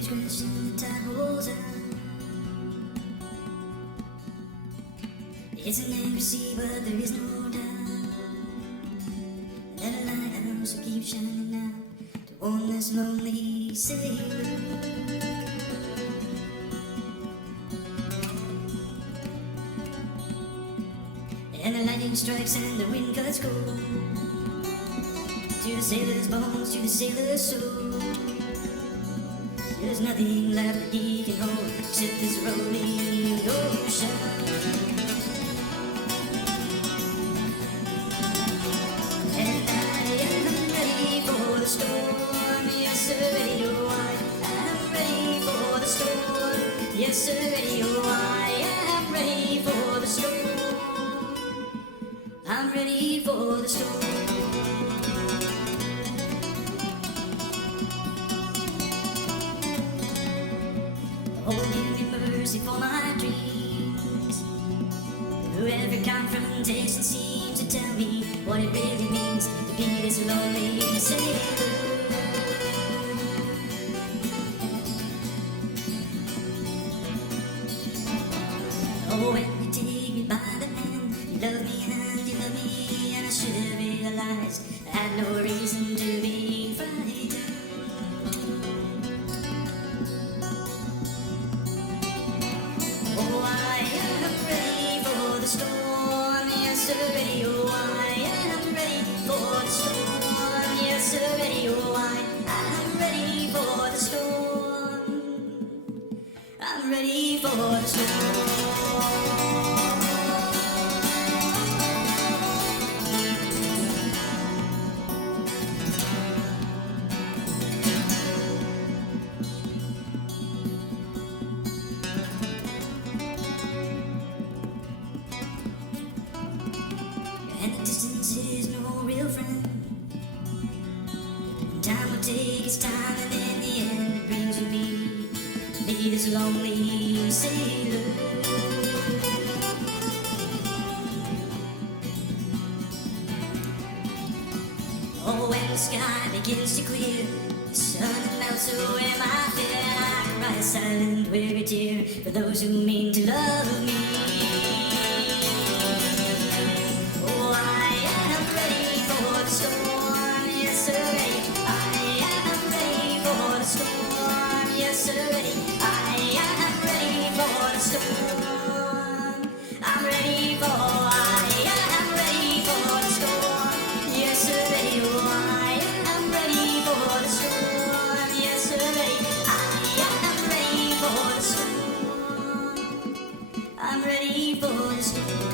waves crash and the tide rolls out. It's an angry sea, but there is no doubt that a lighthouse will keep shining out to warn this lonely sailor. And the lightning strikes and the wind cuts cold to the sailor's bones, to the sailor's soul. There's nothing left that he can hold except this rolling ocean. And I am ready for the storm, yes sir, ready, oh I am ready for the storm, yes sir, ready, oh I am ready for the storm, I'm ready for the storm. Oh, give me mercy for my dreams. Every confrontation seems to tell me what it really means to be this lonely sailor. Oh, when you take me by the hand, you love me and you love me, and I should have realized I had no reason to be frightened. Oh, I am ready for the storm, yes sir, ready, oh I am ready for the storm, yes sir, ready, oh I am ready for the storm, I'm ready for the storm. And the distance is no real friend. Time will take its time, and in the end it brings you me this lonely sailor. Oh, when the sky begins to clear, the sun melts away my fear, and I cry a silent weary tear for those who mean to love me. I'm ready for, I am ready for the storm, yes sir, ready, oh I am ready for the storm, yes sir, ready, I am ready for the storm, I'm ready for the storm.